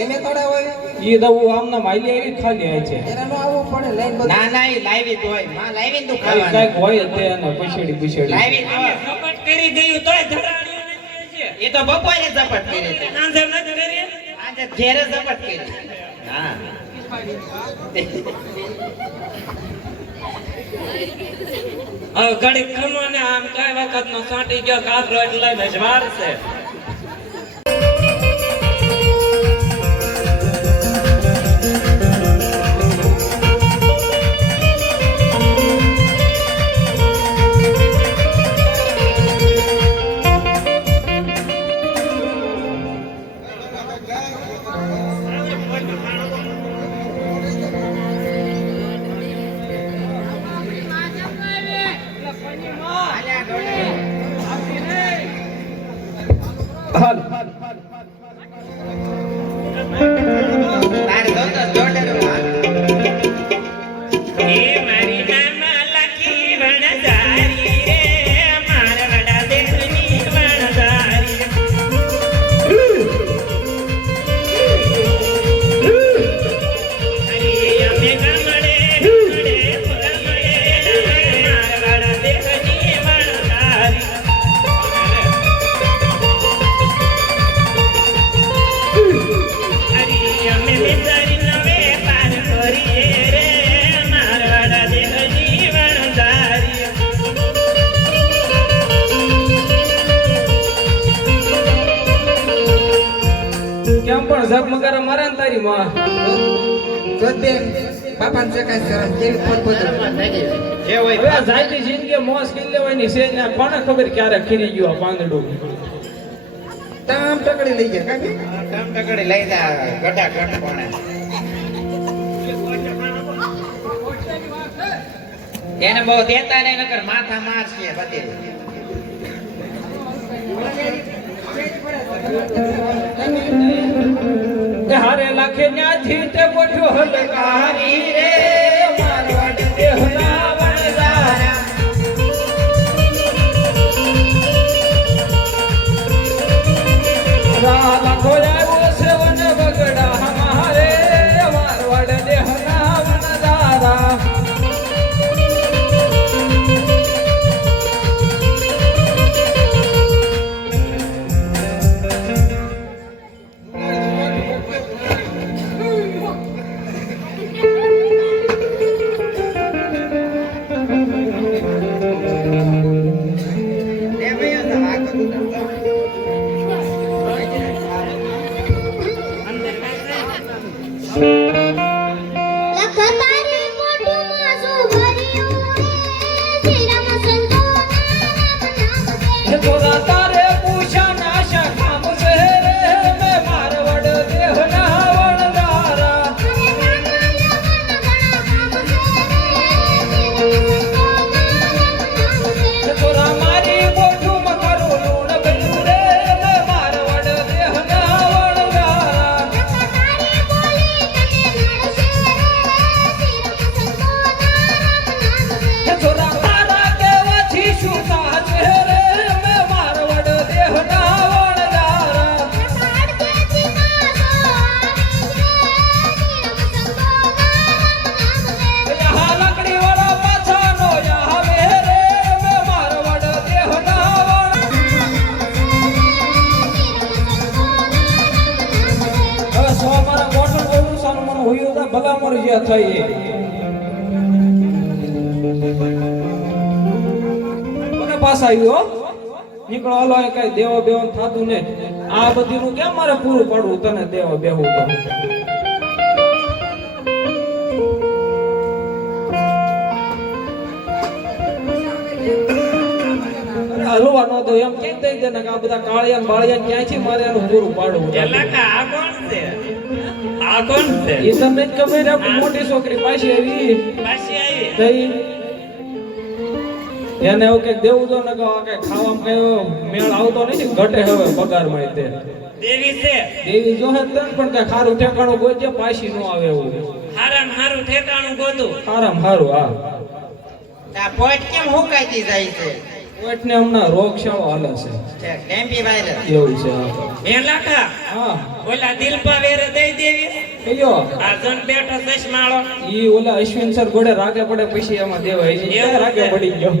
એમે તોડે હોય ઈ દવું આમના માઈલી આવી ખાલી આવે છે એના નો આવવું પડે લઈને બધું ના ના ઈ લાવી જ હોય માં લાવીને તું કઈક ખાવાનું હોય તે અને પછેડી લાવી જ હોય ઝપટ કરી ગયું તોય ધરાણ્યું નથી છે એ તો બપોરે ઝપટ કરી હતી આંધે નથી કરી આજે ઘેરે ઝપટ કરી હા હવે ઘડી ખમો ને આમ કઈ વખત નો સાંટી ગયો કાતરો એટલે ભજવાર છે હાલ તારે તો જોડે એ મારી મામા લખી વણજારી રે મારા વડા દેવની વણજારી અરે અમે ગમડે મારા વડા દેવની વણજારી અમે બેચારી નવે પાર કરીએ રે મારવાડા દેવની વણજારી કેમ પણ ઝગમગાર મારે ને તારી માં જોતે બાપા ને ચકાસ કરે કેવી ફોન બધું જે હોય હવે આ જાયતી જિંદગી મોસ કરી લેવાની છે ને કોને ખબર ક્યારે ખીરી ગયો આ પાંદડું તામ ટકડી લઈ ગયા કાકી કામ ટકડી લઈ જા ગટા ગટ કોણે એને બહુ દેતા નહીં નકર માથા મારશે બધે એ હારે લાખે ન્યાથી તે ગોઠ્યો હલકારી રે મારવાડ દેહના વણજારા રા લાખો આવ્યો છે વન બગડા મારે મારવાડ દેહના વણજારા એ ભઈ તો આખો લખતારે મોઢુમાં સુભર્યું રે શ્રીરામ સંતોના નામ હે તોરા તારે પૂછા ના શકામ છે રે મે મારવાડ દેહના વણજારા હે તોરા મારી ગોઠું મકરું લૂણ બન્યું રે મે મારવાડ દેહના વણજારા હે તોરા તારા કેવાથી શું સાચ રે મે મારવાડ દેહના વણજારા યહા લકડી વાળા પાછા નો આવે રે મે મારવાડ દેહના હવે સો મારા બોટલ બોલું સાનું મને હોયું તા ભલા મરી ગયા થઈ મને પાસ આવ્યો નીકળો હાલો એ કઈ દેવા બેવા થાતું ને આ બધીનું કેમ મારે પૂરું પાડવું તને દેવા બેહું તો હલવા નો તો એમ કેમ થઈ જાય ને કે આ બધા કાળિયા બાળિયા ક્યાંથી મારે એનું પૂરું પાડવું એલા કે આ કોણ છે આ કોણ છે એ તમને જ ખબર આપણી મોટી છોકરી પાછી આવી પાછી આવી થઈ એને એવું કઈક દેવું તો ને કે ખાવામાં કયો મેળ આવતો નથી ઘટે હવે પગાર માં તે દેવી છે દેવી જોહે તન પણ કે ખારું ઠેકાણું ગોજે પાછી નો આવે એવું હારામ હારું ઠેકાણું ગોતું હારામ હારું હા આ પોઈન્ટ કેમ હુકાઈતી જાય છે પોઈટને હમણાં રોગશાળો હાલે છે ટેમ્પી વાયરસ એવું છે હા. એ લાખા હા ઓલા દિલપા વેરે દઈ દેવી કયો આ જન બેઠો ચશ્માળો ઈ ઓલા અશ્વિન સર ગોડે રાગે પડે પછી એમાં દેવાય છે એવું ક્યાં રાગે છે? પડી ગયો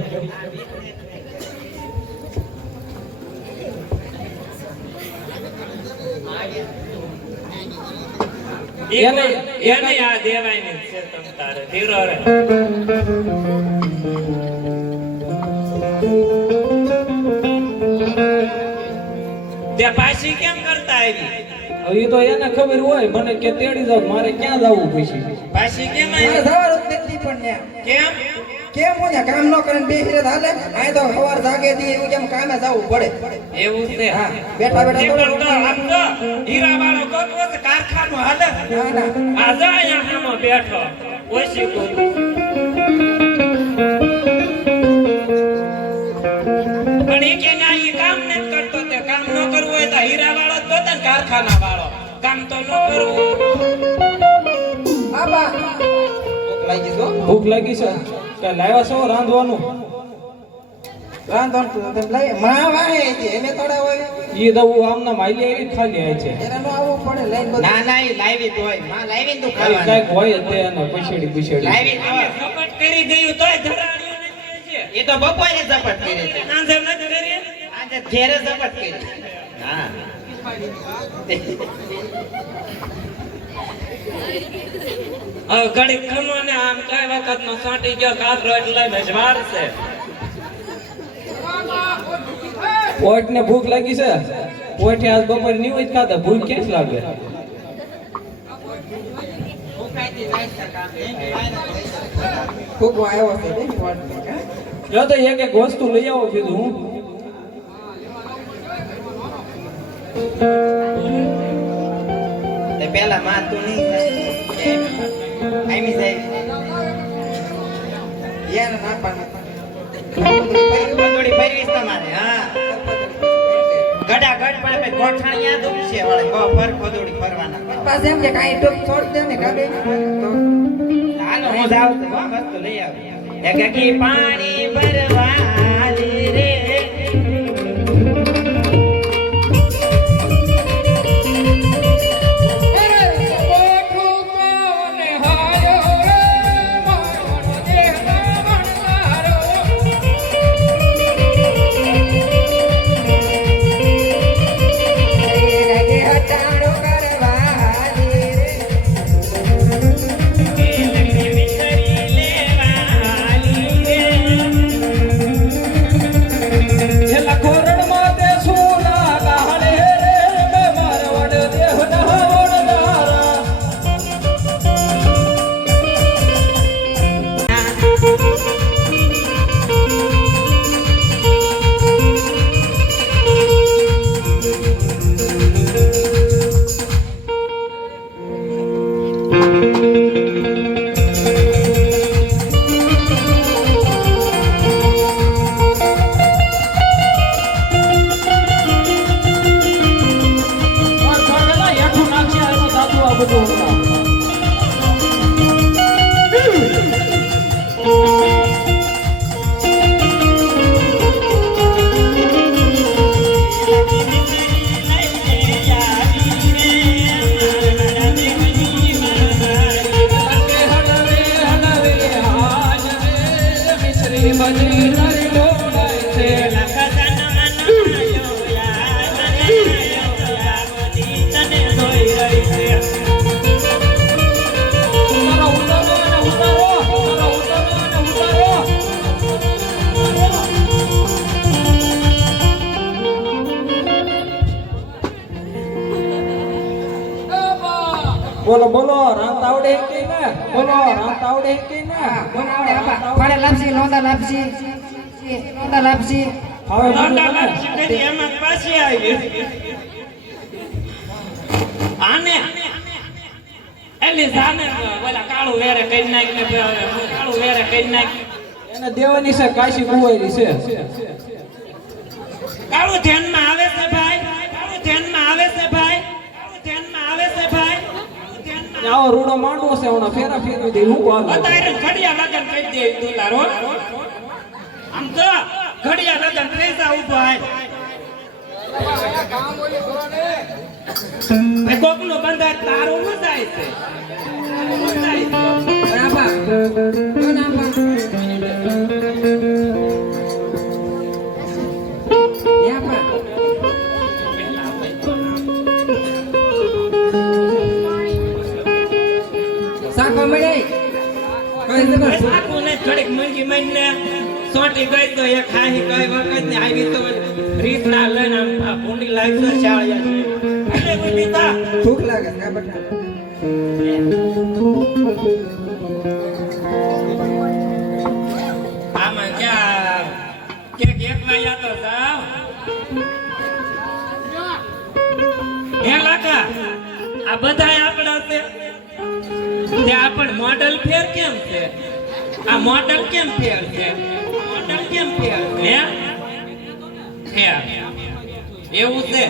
એને એને આ દેવાય ને છે તમ તારે ધીરો રે તે પાછી કેમ કરતા આવી હવે ઈ તો એને ખબર હોય મને કે તેડી જાવ મારે ક્યાં જવું પછી પાછી કેમ મારે આવી જવાનું જ નથી પણ ન્યા. કેમ કેમ હું ન્યા કામ ન કરીને બેસી રહે તો હાલે? અહીં તો સવાર જાગે દી એવું કેમ કામે જવું પડે. એવું છે હા, બેઠા બેઠા એ થોડું પણ તો આમ તો હીરાવાળો કોકો છે, કારખાનું હાલે ના, ના. આ જો અહીંયા સામે બેઠો ઓછી કોઈ પણ એ કે ના એ કામ નથી કરતો તે કામ ન કરવું હોય તો હીરાવાળો જ પોતે ને કારખાનાવાળો કામ તો ન કરવું આબા. ભૂખ લાગી છે હો. ભૂખ લાગી છે કે લાવ્યા છો રાંધવાનું રાંધવાનું તો તમે લઈ માં વાહે છે એને થોડા હોય ઈ દવું આમના માયલી આવી જ ખાલી આવે છે એને નો આવવું પડે લઈને બધું. ના ના એ લાવી તો હોય માં લાવી ને તું કઈક ખાવાનું હોય જ તે એને પછેડી પછેડી લાવી તો હોય. ઝપટ કરી ગયું તોય ધરાણ્યો નથી છે એ તો બપોરે ઝપટ કરી છે સાંજે નથી કરી આજે ઘેરે ઝપટ કરી હા હવે ઘડીક ખમો ને આમ કઈ વખત નો સાંટી ગયો કાતરો એટલે ભજવાર છે પોઈટ ને ભૂખ લાગી છે પોઈટ આજ બપોરે નહીં હોય જ ખાતા ભૂખ ક્યાં જ લાગે ફૂગો આવ્યો છે બેન વાટમાં, હા? જો તો એક એક વસ્તુ લઈ આવો કીધું હું તે પેલા માં તું નહીં આઈમી જાય એને નાખવાનું. થોડી ફરવીશ તમારે હા ગડા ગડ પડે ભાઈ ગોઠણ યાદ ઉપશે વાળે બહુ ફર ખોદોડી ફરવાના પાસે એમ કે કાંઈ ટૂંક છોડી દે ને કાઢે તો હાલો હું જાઉં તો હા વસ્તુ લઈ આવું એક કી પાણી ભરવાલી રે હટાણો કરવાની રે. છેલ્લા ખોરડમાં તે સોના ગાહડે રે બે મારવડ દેહના વડનારા થોડા હેઠું નાખશે એનું દાદુ આ બધું હમણાં. બોલો બોલો રાંત આવડે કે ને બોલો રાંત આવડે કે ને બનાવડે આબા. ફાડે લાપસી લોંદા લાપસી લોંદા લાપસી હવે લોંડા લાપસી કરી એમાં પાછી આવી આને એલી જાને ઓલા કાળું વેરે કઈ નાખ ને કાળું વેરે કઈ નાખ એને દેવાની છે કાશી કુવાયરી છે કાળું ધ્યાનમાં આવે છે ભાઈ કાળું ધ્યાનમાં આવે છે ભાઈ કાળું ધ્યાનમાં આવે છે ભાઈ કાળું ધ્યાનમાં આવો રૂડો માંડવો છે હમણાં ફેરા ફેરવી દે હું કોલ અત્યારે ઘડિયા લગન કહી દે તું તારો આમ તો ઘડિયા લગન થઈ જા ઊભો હાલ ભાઈ કોકનો બંધાર તારો ન જાય છે બરાબર જો નાપા યાપા સાકો મળે કઈ જબર સાકુને થોડીક મૂંગી મઈને સોટી ગઈ તો એક ખાહી કઈ વખત ને આવી તો રીત ના લઈને આમ ભૂંડી લાગતો ચાળ્યા એટલે કોઈ પીતા ભૂખ લાગે કા બટા આમાં ક્યાં કેક એક વાયા તો જાવ હે લાકા આ બધાય આપણા છે તે આપણ મોડલ ફેર કેમ છે આ મોડલ કેમ ફેર છે મોડલ કેમ ફેર હે એવું છે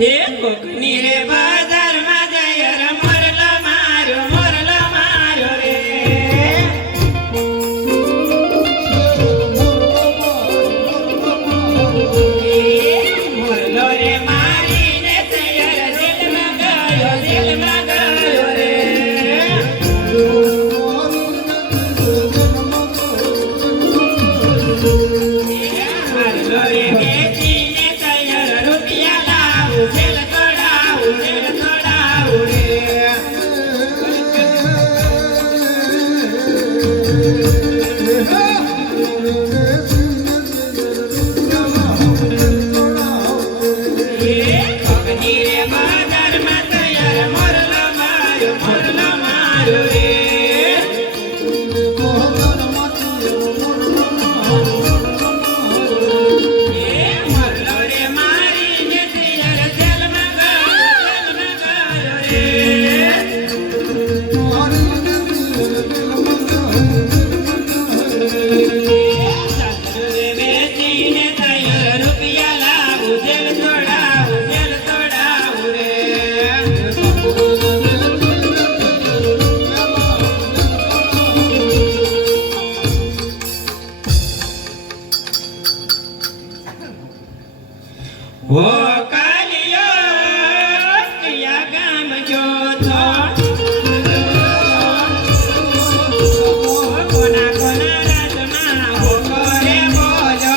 હે કોકની રે બજારમાં જય રે મોરલા માર્યો રે મોરલો રે મારીને જય રે જેલમાં ગયો રે મોરલો રે વેચીને જય રૂપિયા લાવું જેલ કડાવું રે કોકની રે બજારમાં જય રે મોરલો માર્યો રે મોરલો રે મારીને જય રે જેલમાં ગયો રે સસુરે વેચીને જય રૂપિયા લાવું જેલ તોડાવું રે ઓ કાલિયો કયા ગામ જો તો કોના રાજમાં હો કરે બોલો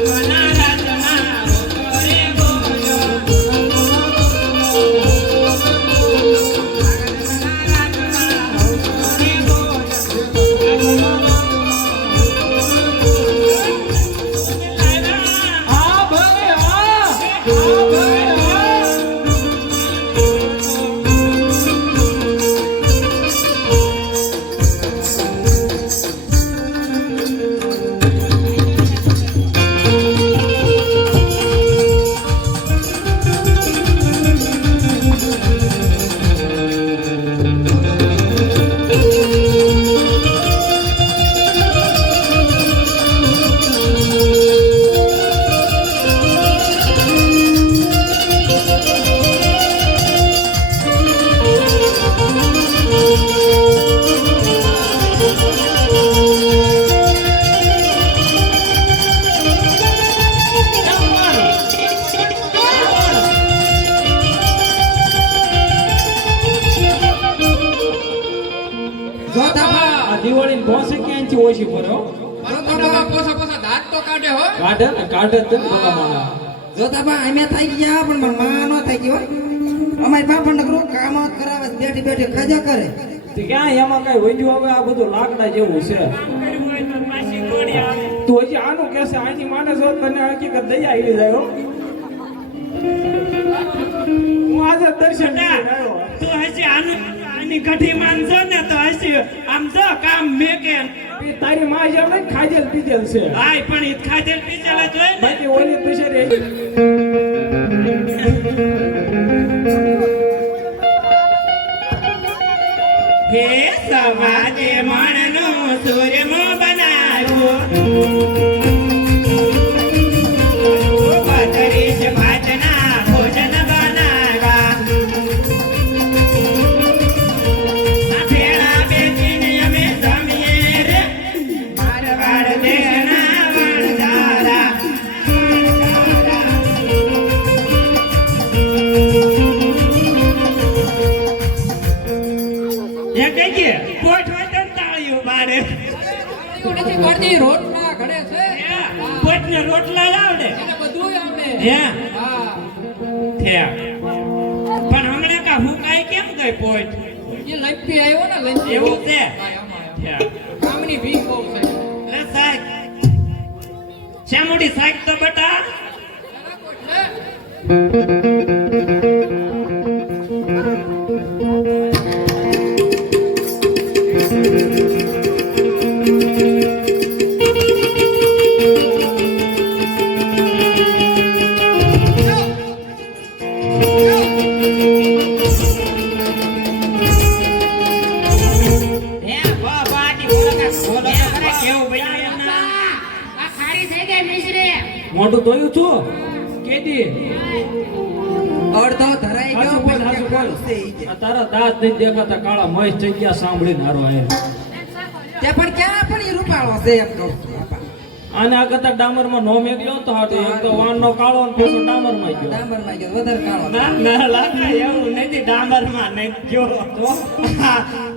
કોના રાજમાં હો કરે બોલો આ ભાઈ આ જો તાપા આ દિવાળીની ભોંસે ક્યાંયથી ઓછી પડે હો જો તાપા પોસા પોસા દાંત તો કાઢે હો કાઢે જ ને ભલામણા. જો તાપા અમે થઈ ગયા પણ મારા માં ન થઈ ગયો અમારી બાપા નકરો કામ જ કરાવે બેઠી બેઠી ખજા કરે તો ક્યાં એમાં કઈ વૈજ્યું હવે આ બધું લાકડા જેવું છે તું હજી આનું કહેશે આની માને જો તને હકીકત દઈ આવી જાય હો. હું આજે દર્શન ના, તું હજી આની કઠી માનજો ને તો હજી આમ જો કામ મેકે તારી માં જેમ નહીં ખાજેલ પીજેલ છે હાય પણ ઈ ખાધેલ પીચેલ જ હોય ને બાકી ઓલી પિછેરી હે સમાજે મણનો સૂર્યમો બનાવ્યો પતરીશ ભાતના ભોજન બનાવ્યા શીખવાડતી રોટલા ઘડે છે પોટને રોટલા જ આવડે એને બધું આવડે હે હા ઠેક. પણ હમણાં કા હું કાંઈ કેમ ગઈ પોટ એ લંપી આવ્યો ને લંપી એવું છે? હા, આમાં. ઠેક. કામની ભીખ બહુ છે લે સાહેબ શ્યામુડી સાહેબ તો બટા હે વાહ બાકી બોલો કે બોલો તો ખરે કેવું બન્યું એમના આ ખાડી થઈ ગઈ મિશ્રી મોઢું ધોયું છું કેદી અડધો ધરાઈ ગયો હાચું બોલ, પણ હાચું બોલ. કાળું છે ઈ કે. આ તારા દાંત નહીં દેખાતા કાળા મહેશ જગ્યા સાંભળીને હારો હે તે પણ ક્યાં પણ ઈ રૂપાળો છે એમ કહું છું બાપા. અને આ કરતા ડામરમાં નો મેગ્યો તો હાટો એક તો વાનનો કાળો અને પાછો ડામરમાં ગયો ડામરમાં ગયો વધારે કાળો ના ના લાગે એવું નથી ડામરમાં નહીં ગયો તો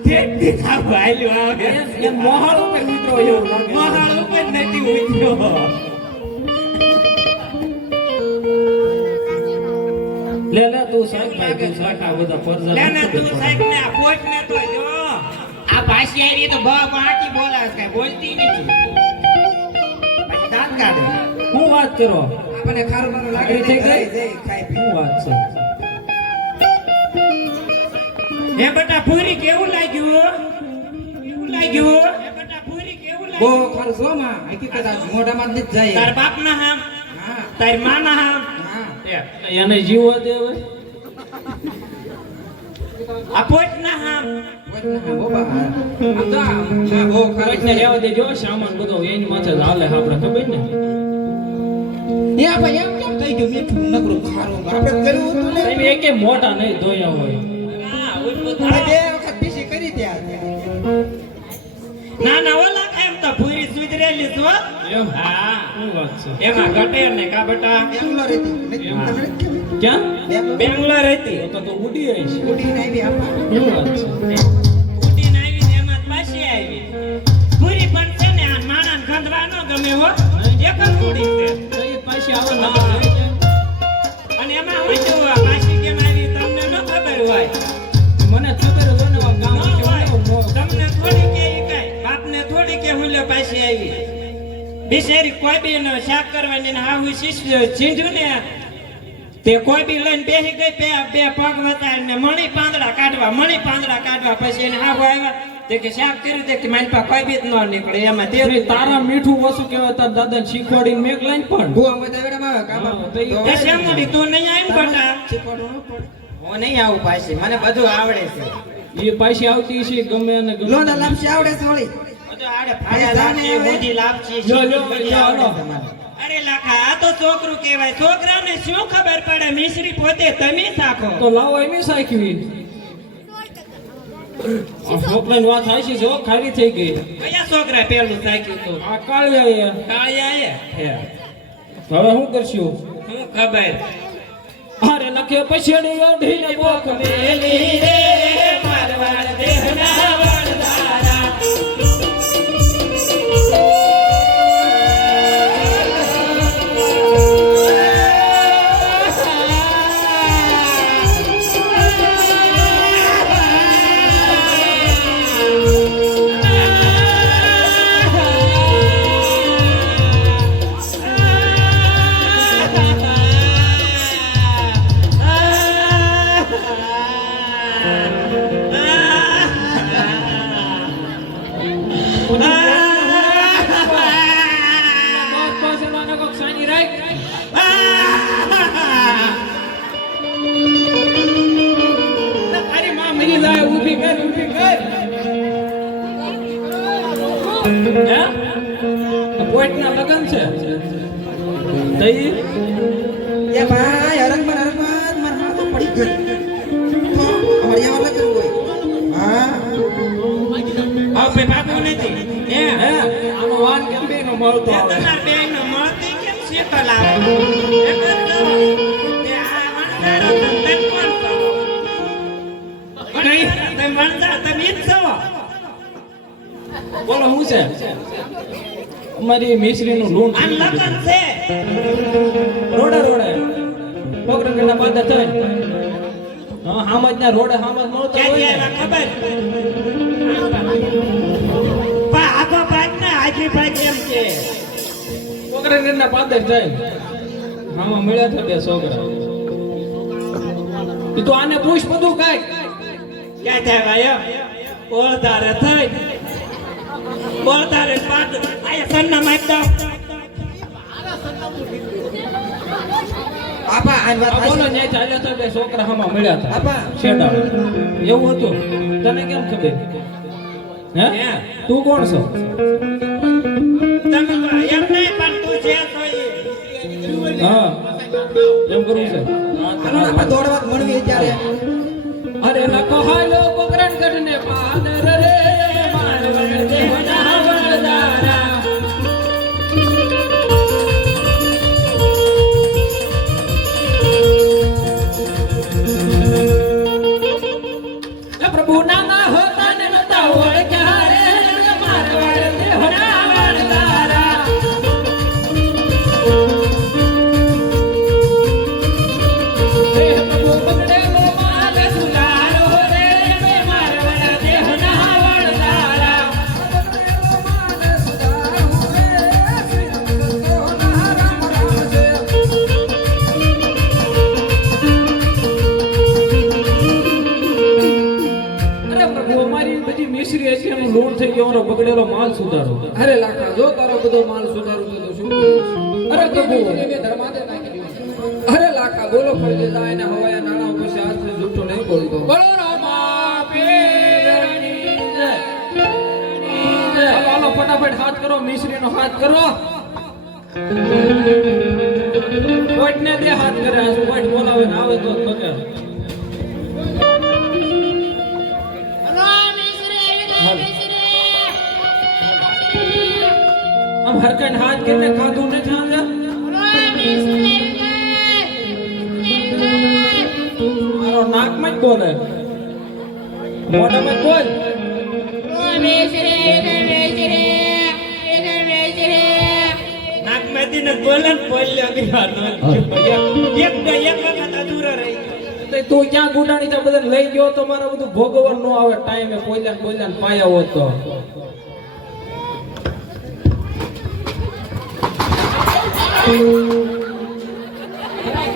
તેથી થાપ હાલ્યું આવે એ મોહાળ ઉપર મિત્રો એવું લાગે મહાળ ઉપર નથી ઉઠ્યો લે લે તું સાહેબ ભાઈ તું સાહેબ આ બધા પરજા લે ને તું સાહેબ ને આ પોટ ને તો જો આ ભાષી આવી તો બા બાકી બોલાસ કઈ બોલતી નથી પછી દાંત કાઢે હું વાત કરો આપણને ખારું બારું લાગે આગળ થઈ ગઈ? જઈ ખાઈ પી શું વાત છે હે બેટા પૂરી કેવું લાગ્યું કેવું લાગ્યું હે બેટા પૂરી કેવું બહુ લાગ્યું ખારું છો માં હકીકત આ મોઢામાં જ નથી જાય તાર બાપ ના હામ હા તાર માં ના હામ હા એને જીવવા દે હવે આ પોટ ના હામ હા બહુ બા હા બહુ ખારું કોઈને રહેવા દેજો સામાન બધો એની માથે જ હાલે આપણે ખબર ને એ આપણે એમ કેમ થઈ ગયું મીઠું નકરું ખારું આપણે કર્યું હતું ને તમે એકે મોટા નહીં ધોયા હોય હા ઉઠો આપણે બે વખત પીસી કરી ત્યાં ના ના ઓલા એમ તો પૂરી સુધરેલી છો એમ હા શું વાત છે એમાં ઘટે ને કા બેટા બેંગ્લોર હતી તમને નથી ખબર? ક્યાં બેંગ્લોર બેંગ્લોર હતી તો ઉડી આવીશ ઉડીને આવી આપા શું વાત છે ઉડીને આવીને એમાં જ પાછી આવી પૂરી પણ છે ને આ માણસ ગંધવા ન ગમે હો એક જ પૂરી છે તો એ પાછી આવે ને અને એમાં હું છું આ પાછી કેમ આવી તમને ન ખબર હોય મને ખબર હતો ને આ ન ગામ હોય તમને થોડી કે ઈ કાંઈ બાપને થોડી કે હું લ્યો પાછી આવી બિચારી કોઈ બી નો શાક કરવાની ને હા હું ચીંધ્યું ને તે કોઈ બી લઈને બેસી ગઈ બે પગ વતાડીને મણી પાંદડા કાઢવા પછી એને હા આવ્યા તે કે શાક કર્યું તે કે મારી પાસે કોઈ બી જ ન નીકળે એમાં તે તારા મીઠું ઓછું કહેવાય તાર દાદા શીખવાડીને મેઘ લાઈન પણ ગુવામાં દેવડામાં આવે કાબા હા, તો ઈ તે શ્યામુડી તું નહીં આવી બટા શીખવાડવું ન પડે હું નહીં આવું પાછી મને બધું આવડે છે એ પાછી આવતી છે ગમે અને ગમે લોના લાપસી આવડે છે વળી બધું આવડે ફાડા લાપસી મોદી લાપસી લો, લો, બધી લો, આવડે લો. છે મને. અરે લાખા આ તો છોકરું કહેવાય છોકરાને શું ખબર પડે મિશ્રી પોતે તમે શાખો તો લાવો એમ સાખી છોકરાની વાત થાય છે જો ખાલી થઈ ગઈ કયા છોકરા પેલું શાખ્યું તું આ કાળિયા કાળિયા હવે શું કરશું શું ખબર અરે લખે પછડી અઢીને પોખ મેલી રે મારવાડ દેહના વળદારા પોઈન્ટના લગન છે તઈ એ ભાઈ હરકમાં માર માથું પડી ગયું તો અમારે એવા લગન હોય હા હવે બાપુ નથી હે આનો વાન કેમ બેનો મળતો આવે તમાર બેયનો મળતી કેમ શીતલ આવે એક જ તો તે આ વણઝારો તને કોણ કહો વણઝારો તમે જ છો બોલો હું છે અમારી મિશ્રીનું લૂણ આ લગન છે રોડે રોડે પોકરણગઢના બાદ થઈ હા હામજના રોડે હામજ મળતો ક્યાંથી હોય ને. આવ્યા ખબર પણ આગો ભાગ ને હાજી ભાગ એમ છે પોકરણગઢના પાદર જાય હામાં મળ્યા છે બે છોકરા ઈ તો આને પૂછ બધું કાંઈ ક્યાંથી આવ્યા ઓળધારે થઈ ઓળધારે પાદ આયા સન્ના માપ દો આપા આ વાત આ બોલો સાચી. ન્યાય ચાલ્યા હતા બે છોકરા હામાં મળ્યા હતા આપા. શેડા એવું હતું તને કેમ ખબર હે હે? તું કોણ છો તમે એમ નહીં પણ તું છે તો હા એમ કરવું છે હાલો ને આપણે દોડવા મળવી ત્યારે અરે લખો હાલો પોકરણગઢ ને પાદર રે મારવડ દેવના વરદારા પ્રભુ નાના હોતા ને નતા ઓળખ્યા રે મારવડ દેવના વરદારા હે પ્રભુ પકડેલો માલ સુલારો રે મારવડ દેવના વરદારા અરે પ્રભુ અમારી બધી મિશ્રી હશે એનું લોન થઈ ગયો અમારો બગડેલો માલ સુધારો અરે લાખા જો તારો બધો માલ સુધારું તો શું કરીશ? અરે પ્રભુ મેં ધર્માદે નાખી દીધો. અરે લાખા બોલો ફરજે જાય ને હવાયા નાણા પછી આજથી જૂઠો નહીં બોલતો બોલો રામા પીરની જય. હાલો હાલો ફટાફટ હાથ કરો મિશ્રીનો હાથ કરો કોઈટને દે હાથ કરે આ કોઈટ બોલાવે ને આવે તો બકે હલો મિશ્રી આવી ગઈ મિશ્રી આમ હરકન હાથ કરીને ખાધું ને જાણે હલો મિશ્રી મારો નાકમાં જ બોલે મોઢામાં જ બોલ નાકમાંથી ને બોલે ને બોલ્યો દીવાનો એક બે એક વખત અધૂરો રહી ગયો તે તું ક્યાં ગુડાણી તો બધા લઈ ગયો તો મારા બધું ભોગવવાનું ન આવે ટાઈમે કોઈલા ને પાયા હોત તો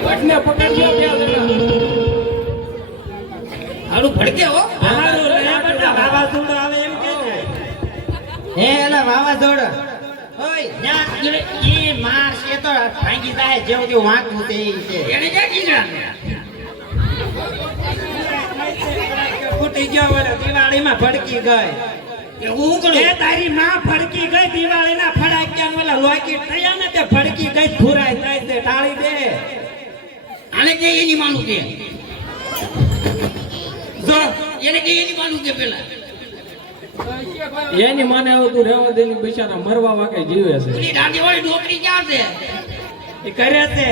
વટને પકડ્યો બે જણા હાલું ભડકે હો હારું રે બેટા વાવાઝોડું આવે એમ કે છે હે એલા વાવાઝોડ ઓય ન્યા ઈ માર છે તો ભાંગી જાય જેવું જેવું વાંકવું તે ઈ છે એને ક્યાં કીધા ફૂટી ગયો વળે દિવાળીમાં ભડકી ગઈ એવું હું કરું એ તારી માં ભડકી ગઈ દિવાળીના ફડાક્યા ઓલા લોકેટ થયા ને તે ભડકી ગઈ ફુરાઈ જાય તે ટાળી દે આને કે એની માનું કે જો એને કે એની માનું કે પેલા એની માને હવે તું રહેવા દે ની બિચારા મરવા વાકે જીવે છે પેલી દાદી વાળી નોકરી ક્યાં છે એ કરે છે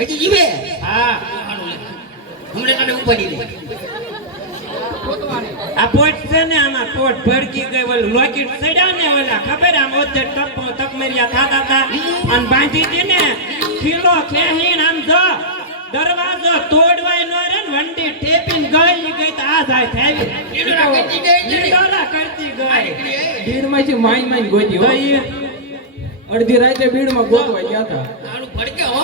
હજી જીવે હા હમણે તને ઉપાડી દે આ પોટ છે ને આમાં પોટ ભડકી ગઈ ઓલું લોકેટ સડ્યા ને ઓલા ખબર આમ ઓતે ટપ તકમરિયા થાતા હતા અને બાંધી દી ને ખીલો ખેહીન આમ જો દરવાજો તોડવાય નો રે ને વંડી ટેપીને ગઈ તો આ જાય થાવી ઈડોરા કરતી ગઈ છે. ઈડોરા કરતી ગઈ ભીડ માંથી માઈ માઈ ગોતી હો ગઈ અડધી રાતે ભીડ માં ગોતવા ગયા હતા આનું ભડકે હો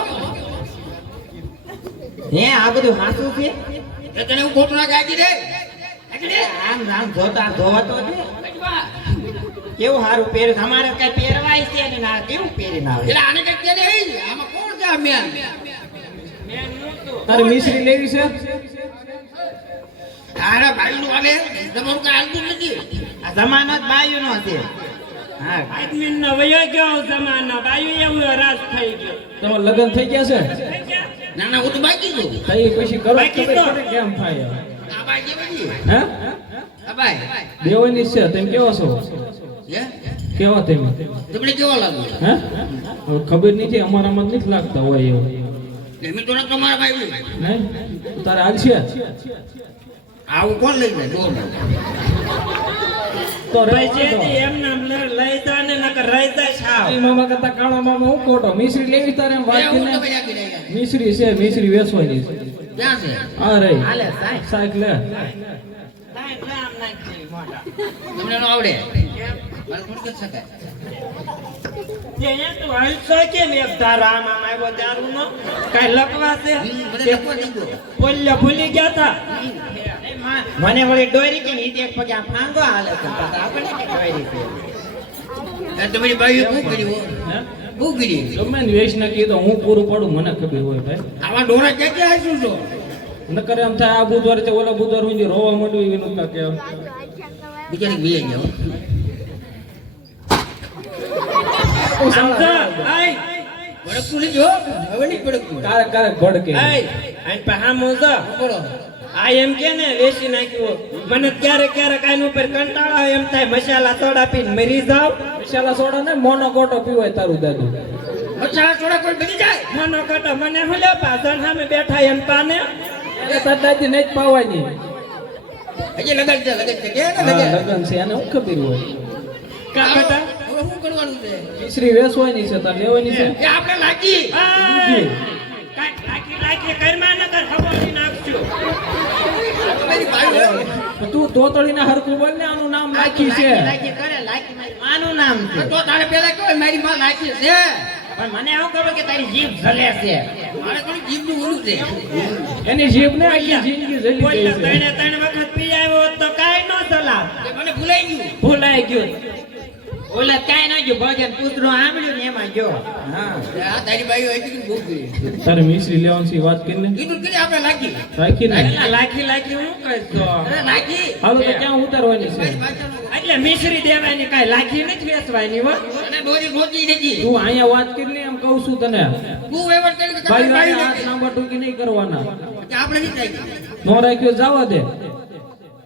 હે આ બધું હાસું છે એ તને હું ખોટું ના કાઢી દે કાઢી દે આમ આમ જોતા ધોવાતો દે કેવું સારું પહેર્યું છે. અમારે કઈ પહેરવાય છે ને ના કેવું પહેરીને આવે એટલે આને કઈ કે દે આમાં કોણ છે આ મેન તારે મિશ્રી લેવી છે તારા ભાઈનું આલે તમારું કઈ હાલતું નથી આ જમાનો જ બાયુનો છે હા આદમીનો વયો ગયો જમાનો બાયું એવું રાજ થઈ ગયો તમારા લગ્ન થઈ ગયા છે ના ના હું તો બાકી છું થઈ પછી કરો બાકી ખબર તો. પડે કેમ થાય આ બાકી બધી હે આ ભાઈ દેવાની છે તેમ કેવો છો હે કેવા તેમ તમને કેવો લાગુ હે હવે ખબર નથી અમારામાં જ નથી લાગતા હોય એવું મેં તો તમારા ભાઈ નહીં તારે હાલ છે આવું કોણ લઈ જાય બોલ તો ભાઈ રહેવા દો. જેથી એમને લઈ જાય ને નકર રહી જાય કાળી મામા કરતા કાળા મામા હું ખોટો મિશ્રી લેવી તારે એમ વાત એ હું કરીને તમે યાદ કરી આવ્યા. મિશ્રી છે મિશ્રી વેચવાની છે ક્યાં છે આ રહી હાલે સાહેબ સાહેબ લે સાહેબ આમ નાખી મોટા તમને નો આવડે મારે થોડું કરી શકાય અહીંયા તું હલશો કેમ એક ધારો આમ આમ આવ્યો દારૂનો? કાંઈ લખવા છે? બધા લખવા નહીં ગયો. બોલ્યા ભૂલી ગયા તા મને વળી દોરી કે નીચે એક પગે આમ ફાંગો હાલે છે આપણે કે દોરી છે તમારી બાઈઓ શું કર્યું હે? શું કર્યું ગમે ને વેચ નાખી તો હું પૂરું પાડું મને ખબર હોય ભાઈ આવા ડોરા ક્યાંથી આવીશું છો નકર એમ થાય આ બુધવારે છે ઓલા બુધવાર સુધી રોવા માંડ્યું એનું કા કે બિચારી ભીલાઈ ગયો આમ તો આય ભડકતું નહીં જો હવે નહીં ભડકતું કારક કારક ભડકે આય આઈ પહા મોજો બોલો આ એમ કે ને વેચી નાખ્યું મને ક્યારેક ક્યારેક આની ઉપર કંટાળો આવે એમ થાય મસાલા સોડા પીને મરી જાવ મસાલા સોડા ને મોનો કોટો પીવાય તારું દાદુ મચ્છા છોડા કોઈ બની જાય મનો કટો મને હું લે પાછળ સામે બેઠા એમ પાને એ તાર દાદી નહીં જ પાવાની હજી લગન છે કે હા, લગન છે એને હું ખબર હોય કા બેટા હવે શું કરવાનું છે મિશ્રી વેચવાની છે તાર લેવાની છે એ આપણે લાગી આય કાઈ લાગી લાગી કરમાં ન કર ખબર નાખશું તમારી બાઈઓ તો તું તોતળીના હરખું બોલ ને આનું નામ લાખી છે લાગી કરે લાગી મારી માનું નામ છે તો તારે પેલા કહો મારી માં લાગી છે પણ મને આવું ખબર કે તારી જીભ જલે છે મારે થોડી જીભનું ઓલું છે એની જીભ ને આખી જિંદગી જલી બોલ્યો ગઈ છે ત્રણ વખત પી આવ્યો હોત તો કાઈ ન ચલાવ તે મને ભૂલાઈ ગયું ભૂલાઈ ગયું ઓલા કાઈ ના ગયો ભજન પુત્રો સાંભળ્યું ને એમાં ગયો હા આ તારી બાઈઓ એટલી બહુ કરી તારે મિશ્રી લેવાની છે વાત કરીને કીધું કે આપણે લાગી રાખી ને લાખી લાખી હું કહેતો અરે લાગી હાલો તો ક્યાં ઉતારવાની છે એટલે મિશ્રી દેવાની કાઈ લાખી નથી વેચવાની હો અને દોરી રોજી નથી તું અહીંયા વાત કરી ને એમ કહું છું તને તું વેવટ કરી કે ભાઈ તમારી હાથ બાઈઓ લાંબા ટૂંકી નહીં કરવાના કે આપણે નહીં લાગી નો રાખ્યો જવા દે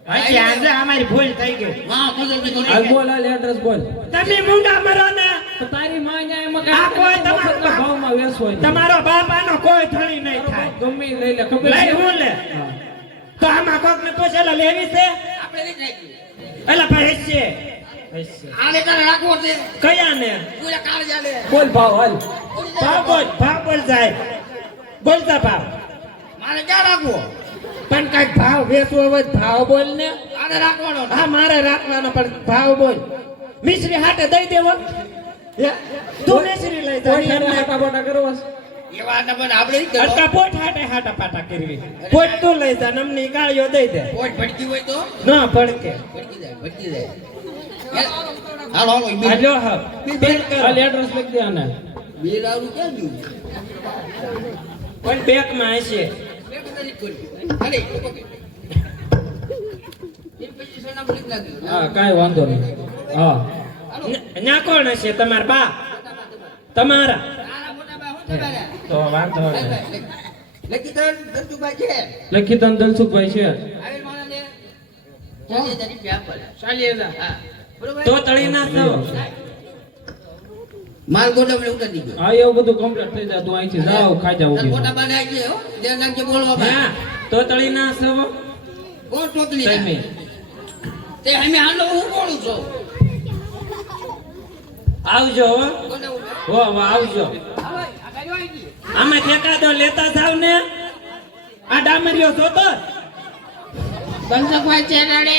હજી આજે અમારી ભૂલ થઈ ગઈ હા કુદરતી હાલ બોલ હાલ એડ્રેસ બોલ તમે મુંડા મરો ને તો તારી માં અહીંયા એમાં આ કોઈ તમારો મફતના ભાવમાં વેચવાની તમારો બાપાનો કોઈ ધણી નહીં થાય ગમે ઈ લઈ લે ખબર લઈ છે હું લે તો આમાં કોક ને પૂછેલા લેવી છે આપણે નહીં લાગી એલા ભાઈ છે આને તારે રાખવો છે કયા ને પૂરા કાર જાલે બોલ ભાવ હાલ ભાવ બોલ જાય બોલતા ભાવ મારે ક્યાં રાખવો પણ કઈક ભાવ વેચવો હોય તો ભાવ બોલ ને આને રાખવાનો હા મારે રાખવાનો પણ ભાવ બોલ મિશ્રી હાટે દઈ દેવો હે? તું મિશ્રી લઈ જા કોઈ ઠારે હાટા બાટા કરવા છે? એવા નંબર આપણે નહીં કરવો અટકા પોટ હાટે હાટા પાટા કરવી પોટ તું લઈ જા નમની ગાળીઓ દઈ દે પોટ ભટકી હોય તો ના ભડકે ભટકી જાય હાલો હાલો ઈ આ જો હા બિલ કરો હાલ એડ્રેસ લખી દે આને બિલ આવું ક્યાં ગયું પણ બેક માં હશે અરે એ પછી સોના બોલી લાગ્યું હા કાંઈ વાંધો નહીં હા ન્યા કોણ હશે તમારા બા તમારા તારા મોટા બા હું તમારા તો વાંધો નહીં લખીતન દર્શુભાઈ છે લખીતન દલસુખભાઈ છે આવેલ માણસને 40,000 રૂપિયા આપવા 40,000 હા બરોબર તો તળી ના થયો માલ ગોડાઉને ઉતારી દીધો હા એવું બધું કમ્પ્લીટ થઈ જાય તું અહીંથી જાવ ખાઈ જાવ તાર મોટા બાને આવી ગયો ધ્યાન રાખજે બોલવા બા હા તો તળી ના થયો કોણ ટોકલી ટાઈમે તે અમે હાલો હું બોલું છું આવજો હો. ગોડાઉન હો આવજો આમાં ઠેકાદો લેતા જાવ ને આ ડામરિયો જોતો દર્શકભાઈ છે નડે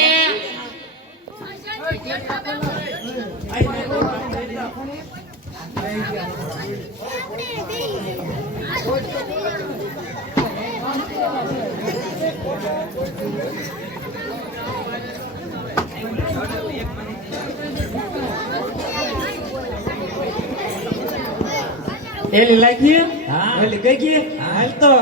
એલી લાગી એલી ગઈ ગઈ હાલ તો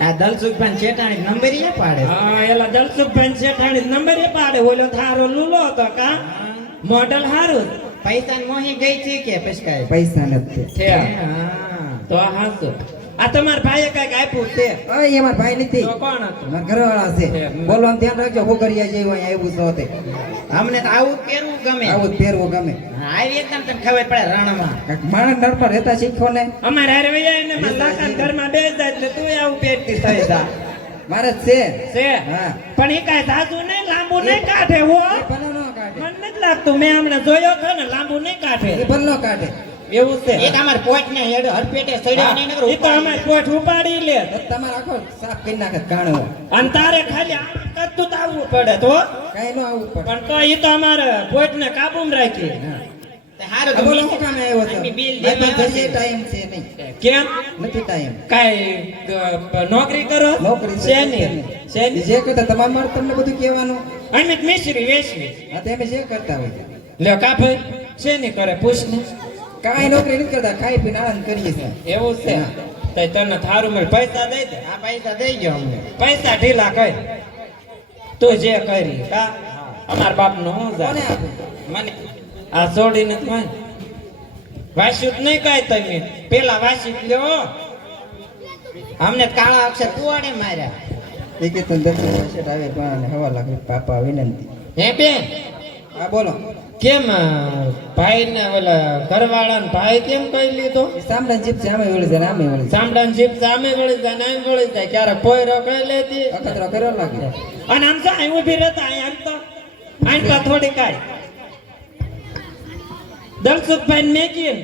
આ દલસુખભાઈ ચેટાણી નંબર એ પાડે હા એલા દલસુખભાઈ શેઠાણી નંબર એ પાડે ઓલો થારો લૂલો હતો કા મોડલ હારું પૈસા મોહી ગઈ છે કે પૈસા પૈસા નથી છે તો હાસો આ તમાર ભાઈએ કઈક આપ્યું છે ઓય અમાર ભાઈ નથી તો કોણ હતું મારા ઘરવાળા છે બોલવાનું ધ્યાન રાખજો હું કરી જાય અહીં આવ્યું છો તે અમને તો આવું પહેરવું ગમે આવું જ પહેરવું ગમે આવી એકદમ તને ખબર પડે રણમાં કાંઈક માણસ નડમાં રહેતા શીખો ને અમારે હારે વૈયા ને લાખાન ઘરમાં બેસ જાય એટલે તું આવું પહેરતી થઈ જા મારે જ છે છે હા પણ એ કાંઈ સાચું નહીં લાંબુ નહીં કાઢે હો ભલે ન કાઢે મને નથી નાખતું મેં હમણાં જોયો હતો ને લાંબુ નહીં કાઢે એ ભલ્લો કાઢે એવું છે એ તમારે પોટ ને હેડ હરપેટે સડ્યો નહીં નકર એ તો અમારે પોટ ઉપાડી લે તમારે આખો સાફ કરી નાખે ગાણો અને તારે ખાલી આમ કરતું તો આવવું પડે તો કઈ નો આવવું પડે પણ તો એ તો અમારે પોટ ને કાબુમાં રાખી તે હારું આ તો બોલો શું કામે આવ્યો છો આની બિલ મારી પાસે દેવા જઈએ ટાઈમ છે નહીં કેમ નથી ટાઈમ કાઈ નોકરી કરો નોકરી શેની શેની જે કરતા તમારે મારે તમને બધું કહેવાનું અમે મિશ્રી વેચવી હા તમે જે કરતા હોય લ્યો કા ભાઈ શેની કરે પૂછ ને કાંઈ નોકરી નથી કરતા ખાઈ પીને આનંદ કરીએ છીએ એવું છે હા. તે તને થારું મળે પૈસા દઈ દે આ પૈસા દઈ ગયો અમને પૈસા ઢીલા કર તું જે કરી કા અમાર બાપ નો હું કોને જા આપું મને આ છોડીને તો વાસ્યું જ નહીં કાંઈ તમે પેલા વાસી જ લ્યો અમને કાળા અક્ષર કુવાડે માર્યા એક એક તંદર સેટ આવે પણ હવા લાગે પાપા વિનંતી હે બેન હા બોલો કેમ ભાઈ ને ઓલા ઘરવાળા ને ભાઈ કેમ કહી લીધો એ સાંભળા જીપ છે આમે વળી જાય ને આમે વળી જાય સામડાન જીપ સામે વળી જાય ને આમ વળી જાય ક્યારેક પોયરો કહી લેતી અખતરો કર્યો લાગે અને આમ તો અહીં ઊભી રહેતા આમ તો થોડી કાંઈ દલસુખભાઈ ને મેં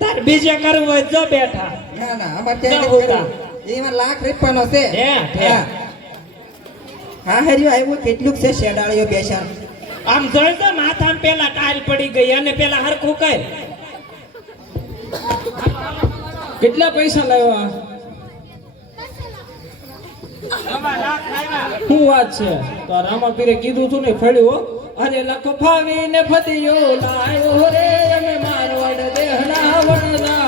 તાર બીજે કરવું હોય જો બેઠા ના ના અમારે ત્યાં ના નથી હોતા. કરવું. એમાં લાખ રૂપિયાનો છે હે, હે. હા હા હરિયો આવ્યું કેટલુંક છે શેડાળીઓ બેસાણ આમ જોઈતો માથામાં પેલા ટાઈલ પડી ગઈ અને પેલા હરખું કર કેટલા પૈસા લાવ્યા શું વાત છે તો આ રામાપીરે કીધું હતું ને ફળ્યું હો. અરે લખ ફાવીને ફતિયો લાયો રે અમે મારવાડ દેહના વણના